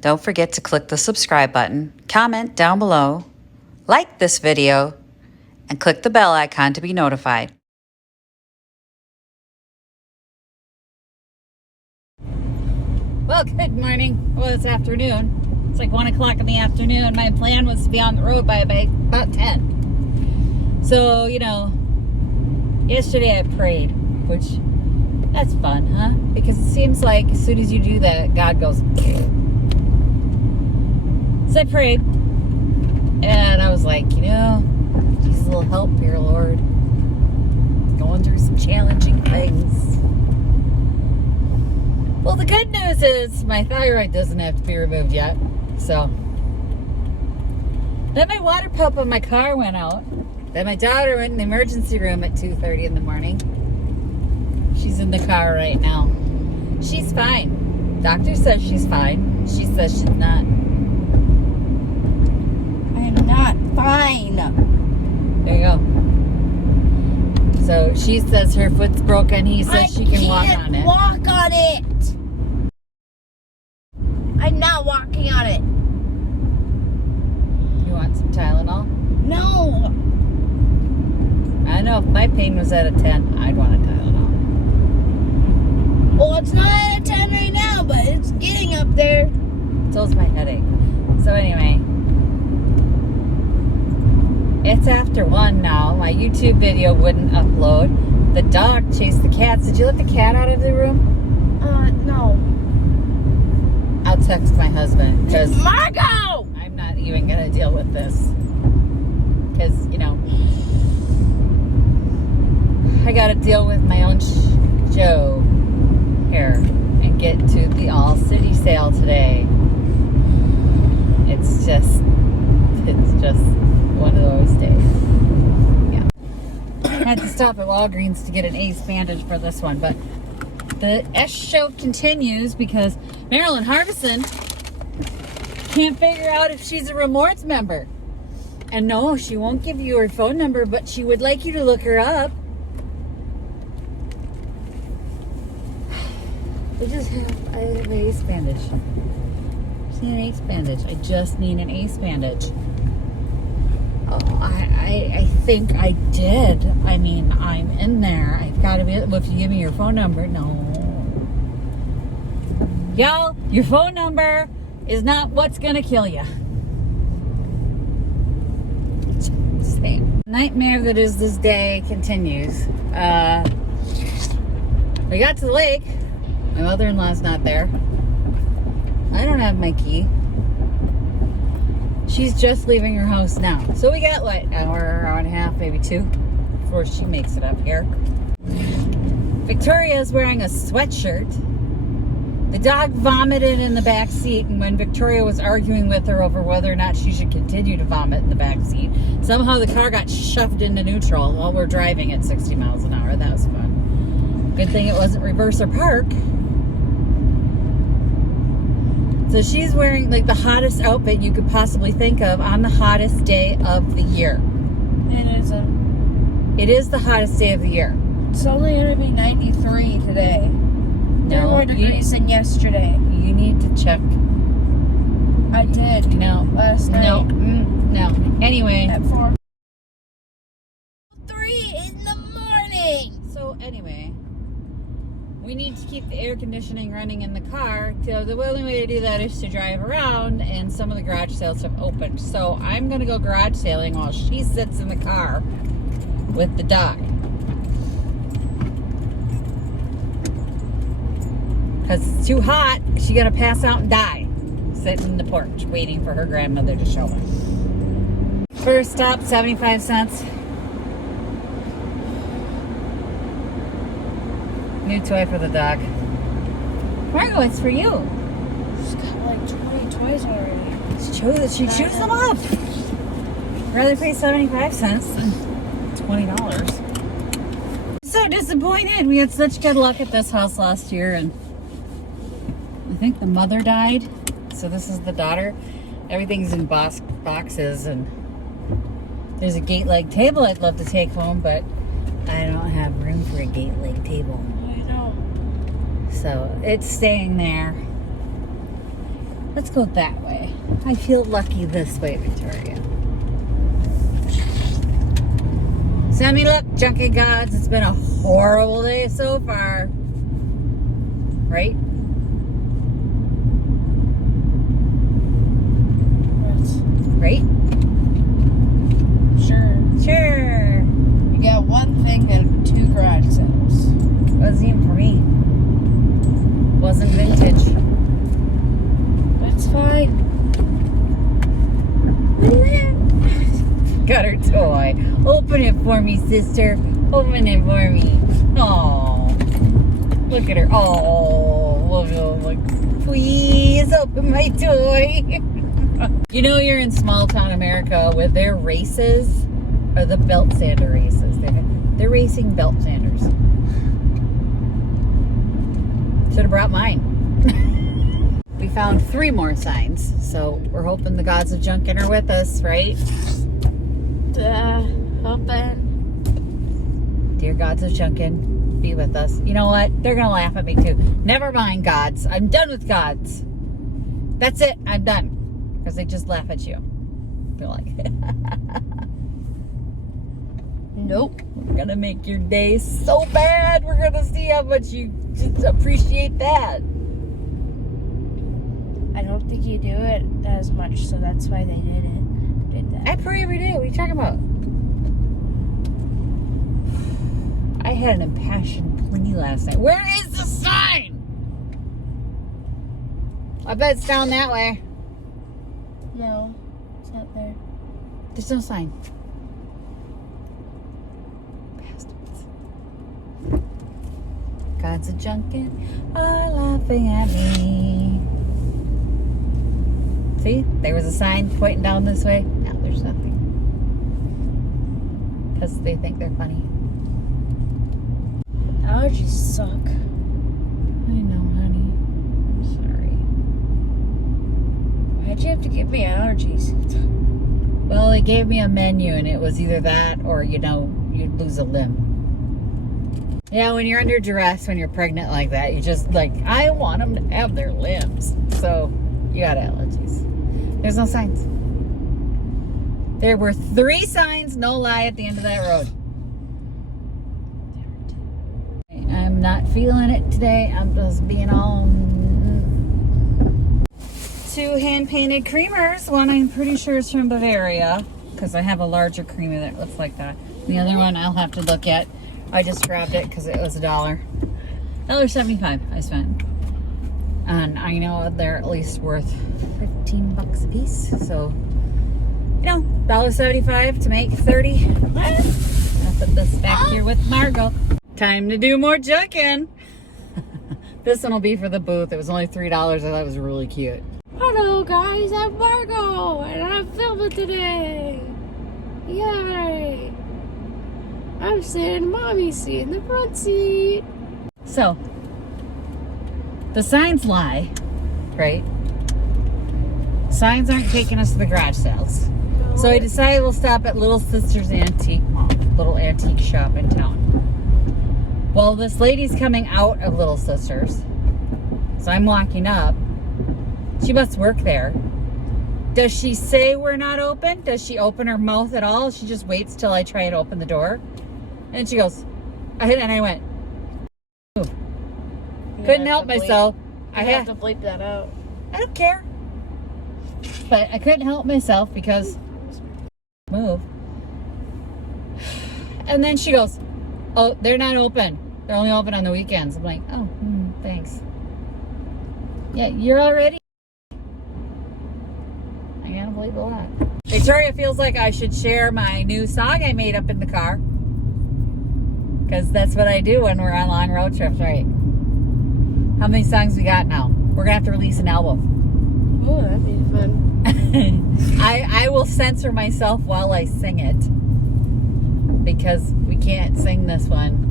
Don't forget to click the subscribe button, comment down below, like this video, and click the bell icon to be notified. Well, good morning. Well, it's afternoon. It's like 1 o'clock in the afternoon. My plan was to be on the road by about 10. So, yesterday I prayed, which, that's fun, huh? Because it seems like as soon as you do that, God goes. So I prayed, and I was like, Jesus, a little help here, Lord. Going through some challenging things. Well, the good news is my thyroid doesn't have to be removed yet. So, then my water pump on my car went out. Then my daughter went in the emergency room at 2:30 in the morning. She's in the car right now. She's fine. Doctor says she's fine. She says she's not. I'm not fine. There you go. So she says her foot's broken. He says she can walk on it. Walk on it. I'm not walking on it. You want some Tylenol? No. I know if my pain was at a 10, I'd want a Tylenol. Well, it's not at a 10 right now, but it's getting up there. So's my headache. So anyway, it's after 1 now. My YouTube video wouldn't upload. The dog chased the cats. Did you let the cat out of the room? No. I'll text my husband because Margo! I'm not even going to deal with this. Because, I got to deal with my own show here and get to the All City sale today. It's just one of those days. Yeah. I had to stop at Walgreens to get an ace bandage for this one, but the S show continues because Marilyn Harbison can't figure out if she's a Rewards member. And no, she won't give you her phone number, but she would like you to look her up. I have an ace bandage. I just need an ace bandage. I just need an ace bandage. Oh, I think I did. I mean, I'm in there. I've got to be. Well, if you give me your phone number, no. Y'all, your phone number is not what's gonna kill you. Same. Nightmare that is this day continues. We got to the lake. My mother-in-law's not there. I don't have my key. She's just leaving her house now. So we got like an hour and a half, maybe 2, before she makes it up here. Victoria's wearing a sweatshirt. The dog vomited in the back seat, and when Victoria was arguing with her over whether or not she should continue to vomit in the back seat, somehow the car got shoved into neutral while we're driving at 60 miles an hour. That was fun. Good thing it wasn't reverse or park. So she's wearing like the hottest outfit you could possibly think of on the hottest day of the year. It is the hottest day of the year. It's only going to be 93 today. There were more degrees than yesterday. You need to check. I did. No. Last night. No. Anyway. At 4:03 in the morning. So anyway, we need to keep the air conditioning running in the car. So the only way to do that is to drive around, and some of the garage sales have opened. So I'm going to go garage sailing while she sits in the car with the dog. Because it's too hot, she's going to pass out and die sitting in the porch waiting for her grandmother to show her. First stop, 75 cents. New toy for the dog. Margo, it's for you. She's got like 20 toys already. She chews them up. Rather pay 75 cents than $20. So disappointed. We had such good luck at this house last year, and I think the mother died. So this is the daughter. Everything's in boxes, and there's a gate leg table I'd love to take home, but I don't have room for a gate leg table. I know. So it's staying there. Let's go that way. I feel lucky this way, Victoria. Send me luck, Junkin gods. It's been a horrible day so far. Right? Right? Sure. You got one thing and 2 garage sales. Wasn't even for me. Wasn't vintage. That's fine. Got her toy. Open it for me, sister. Open it for me. Oh, look at her. Oh, look. Please open my toy. You know you're in small town America with their races are the belt sander races. They're racing belt sanders. Should have brought mine. We found 3 more signs, so we're hoping the gods of Junkin are with us, right? Hoping. Dear gods of Junkin, be with us. You know what? They're gonna laugh at me too. Never mind, gods. I'm done with gods. That's it. I'm done. Because they just laugh at you. They're like, nope. We're gonna make your day so bad. We're gonna see how much you just appreciate that. I don't think you do it as much, so that's why they did that. I pray every day. What are you talking about? I had an impassioned plea last night. Where is the sign? I bet it's down that way. No, it's not there. There's no sign. Bastards. Gods of Junkin are laughing at me. See? There was a sign pointing down this way. Now there's nothing. Because they think they're funny. Allergies suck. I know, honey. I'm sorry. Why'd you have to give me allergies? Well, they gave me a menu and it was either that or, you'd lose a limb. Yeah, when you're under duress, when you're pregnant like that, you just I want them to have their limbs. So, you got allergies. There's no signs. There were 3 signs, no lie, at the end of that road. I'm not feeling it today. I'm just being all... 2 hand-painted creamers. One I'm pretty sure is from Bavaria, because I have a larger creamer that looks like that. The other one I'll have to look at. I just grabbed it because it was $1. $1.75 I spent. And I know they're at least worth $15 a piece. So, $1.75 to make 30. I'll put this back here with Margot. Time to do more Junkin. This one will be for the booth. It was only $3. I thought it was really cute. Hello guys, I'm Margot and I'm filming today. Yay! I'm sitting in mommy's seat in the front seat. So, the signs lie, right? Signs aren't taking us to the garage sales. So I decided we'll stop at Little Sister's Antique Mall, little antique shop in town. Well, this lady's coming out of Little Sister's. So I'm walking up. She must work there. Does she say we're not open? Does she open her mouth at all? She just waits till I try and open the door. And she goes, and I went, ooh. Couldn't help myself. I have to bleep that out. I don't care. But I couldn't help myself because move. And then she goes, oh, they're not open. They're only open on the weekends. I'm like, oh, thanks. Yeah, you're all ready? I can't believe a lot. Victoria feels like I should share my new song I made up in the car. Because that's what I do when we're on long road trips, right? How many songs we got now? We're going to have to release an album. Oh, that'd be fun. I will censor myself while I sing it. Because we can't sing this one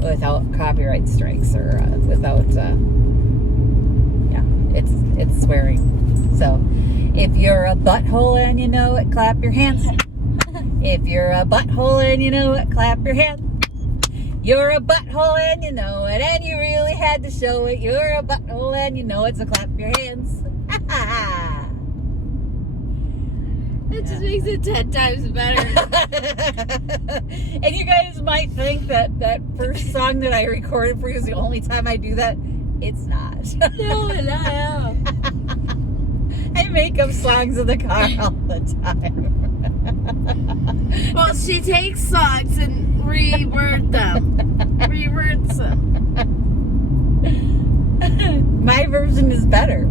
without copyright strikes or without, it's swearing. So, if you're a butthole and you know it, clap your hands. If you're a butthole and you know it, clap your hands. You're a butthole and you know it, and you really had to show it. You're a butthole and you know it, so clap your hands. It just makes it 10 times better. And you guys might think that first song that I recorded for you is the only time I do that. It's not. No, not. I make up songs in the car all the time. Well, she takes songs and rewords them. My version is better.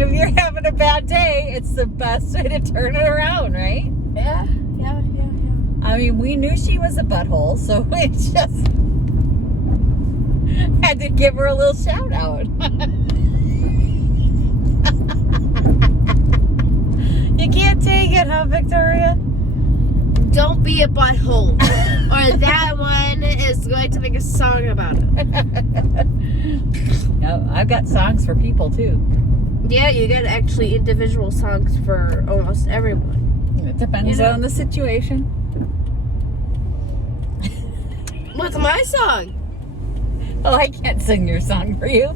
If you're having a bad day, it's the best way to turn it around, right? Yeah. I mean, we knew she was a butthole, so we just had to give her a little shout out. You can't take it, huh, Victoria? Don't be a butthole, or that one is going to make a song about it. No, I've got songs for people too. Yeah, you get actually individual songs for almost everyone. It depends on the situation. What's my song? Oh, I can't sing your song for you.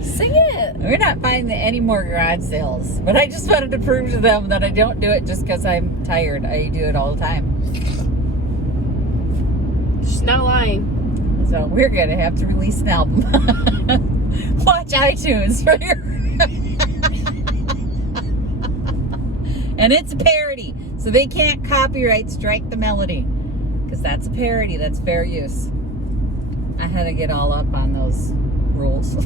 Sing it. We're not buying any more garage sales, but I just wanted to prove to them that I don't do it just because I'm tired. I do it all the time. She's not lying. So we're going to have to release an album. Watch iTunes for your... And it's a parody, so they can't copyright strike the melody. Because that's a parody, that's fair use. I had to get all up on those rules.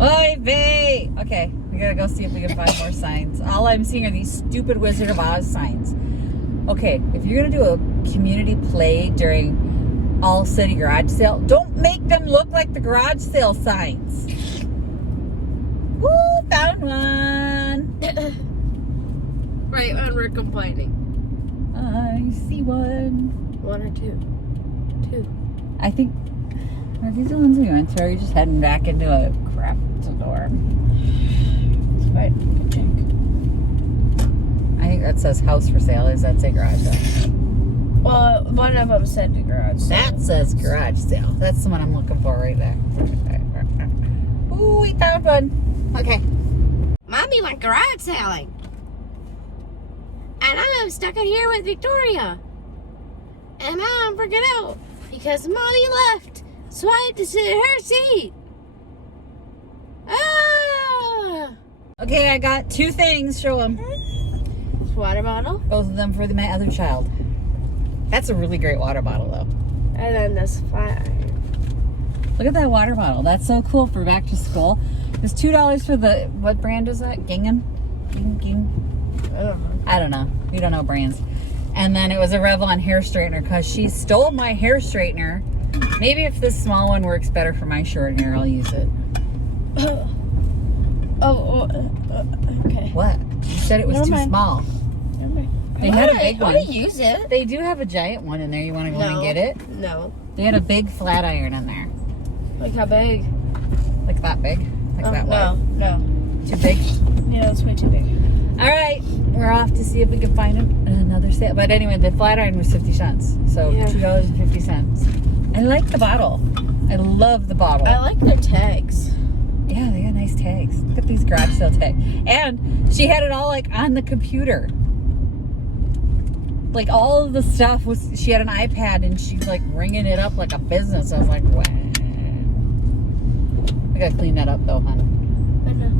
Oy vey! Okay, we gotta go see if we can find more signs. All I'm seeing are these stupid Wizard of Oz signs. Okay, if you're gonna do a community play during all city garage sale, don't make them look like the garage sale signs. Woo, found one. Right when we're complaining. I see one. One or two? Two. I think, are these the ones we went to? Or are you just heading back into a crap store? Right, good check. I think that says house for sale. Does that say garage sale? Well, one of them said the garage sale. That says garage sale. That's the one I'm looking for right there. Ooh, we found one. Okay. Mommy went garage selling. And I'm stuck in here with Victoria. And Mom freaking out because Mommy left. So I had to sit in her seat. Ah! Okay, I got two things. Show them. Water bottle. Both of them for my other child. That's a really great water bottle, though. And then this flat iron. Look at that water bottle. That's so cool for back to school. It's $2 for the, what brand is that? Gingham? Ging. I don't know. We don't know brands. And then it was a Revlon hair straightener because she stole my hair straightener. Maybe if this small one works better for my short hair, I'll use it. Okay. What? You said it was too small. They had a big one. I want to use it. They do have a giant one in there. You want to go in and get it? No. They had a big flat iron in there. Like how big? Like that big? Like that wide? No. Too big? Yeah, it's way too big. All right. We're off to see if we can find another sale. But anyway, the flat iron was 50 cents. So Yeah. $2.50. I like the bottle. I love the bottle. I like their tags. Yeah, they got nice tags. Look at these garage sale tags. And she had it all like on the computer. Like all of the stuff was, she had an iPad and she's like ringing it up like a business. I was like, wow. I gotta clean that up though, hon. I know.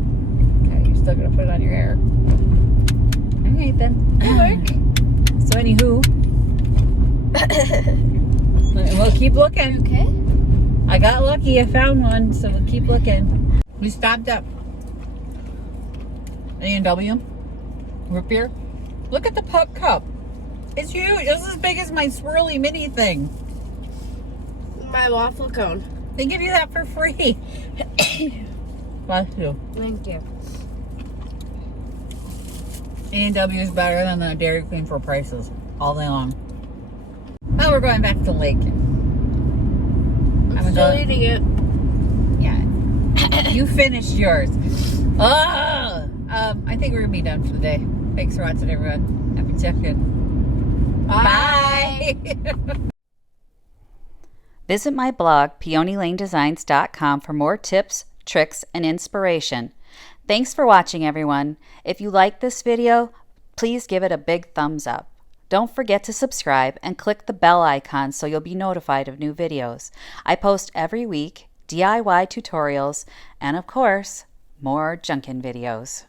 Okay, you're still gonna put it on your hair. All right then. Good work. So anywho, we'll keep looking. Okay. I got lucky. I found one, so we'll keep looking. We stopped up A&W root beer. Look at the puck cup. It's huge. It's as big as my swirly mini thing. My waffle cone. They give you that for free. Bless you. Thank you. A&W is better than the Dairy Queen for prices all day long. Well, we're going back to the lake. I'm still eating it. Yeah. You finished yours. Oh! I think we're going to be done for the day. Thanks for watching, everyone. Happy check-in. Bye. Visit my blog, peonylanedesigns.com, for more tips, tricks, and inspiration. Thanks for watching, everyone. If you like this video, please give it a big thumbs up. Don't forget to subscribe and click the bell icon so you'll be notified of new videos. I post every week DIY tutorials and, of course, more Junkin videos.